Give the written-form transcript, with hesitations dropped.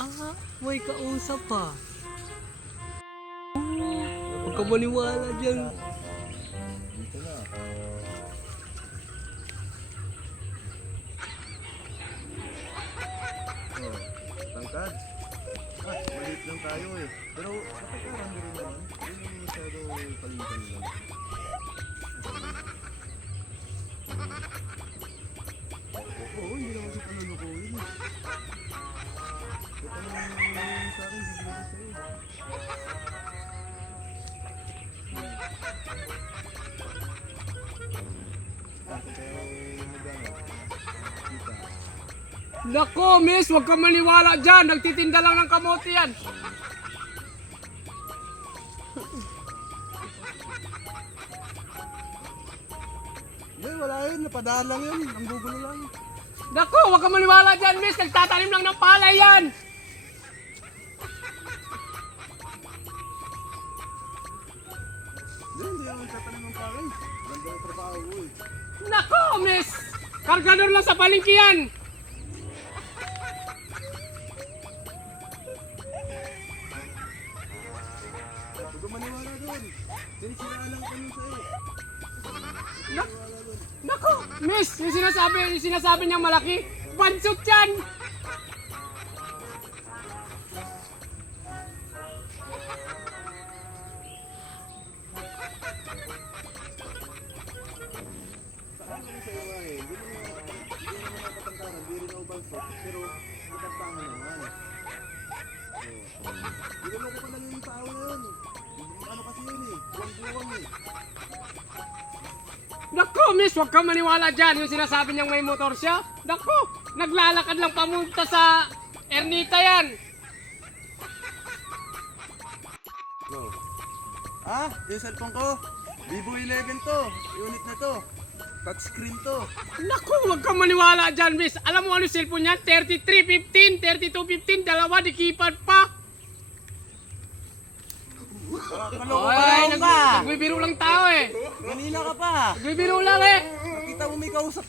Ah, may kausap pa. Huwag ka maniwala dyan. Dito na. Oh, tangkad. Maliit lang tayo eh. Pero nakakaroon rin naman. Hindi naman masyado palitan lang. Oo, hindi naman siya palulukuhin eh. Ito naman sa akin, hindi naman sa'yo. Bakit tayo magana? Kita. Nako, miss, huwag ka maniwala dyan. Nagtitinda lang ng kamote yan. Hindi, wala yun. Napadaan lang yun. Ang gugulo lang. Nako, huwag ka maniwala dyan, miss. Nagtatanim lang ng palay yan. Hindi ako nagtatanong ng palay. Ganda yung trabaho ko eh. Nako, miss. Kargador lang sa palengke yan. Huwag ka maniwala doon. Sinisiraan lang kami sa'yo. Nako, miss, yung sinasabi niyang malaki, bansot yan. Saan kami sa'yo nga eh. Hindi naman nakatangkaran. Hindi rin ako bansot. Pero matagtama naman. Hindi naman ko pa lang yung tao na yun. Ano kasi yun eh. Buwang-buwang eh. Nako, miss, huwag ka maniwala dyan. Yung sinasabi niyang may motor siya. Nako, naglalakad lang pamunta sa Ernita yan. No. Ah, yung cellphone ko. Vivo 11 to. Unit na to. Touchscreen to. Naku, huwag kang maniwala dyan, miss. Alam mo ano yung cellphone niyan? 3315, 3215, dalawa, di keypad pa. Ay, nagbibiro lang tao eh. Kanina ka pa. Nagbibiro lang eh. Nakita mo may kausap.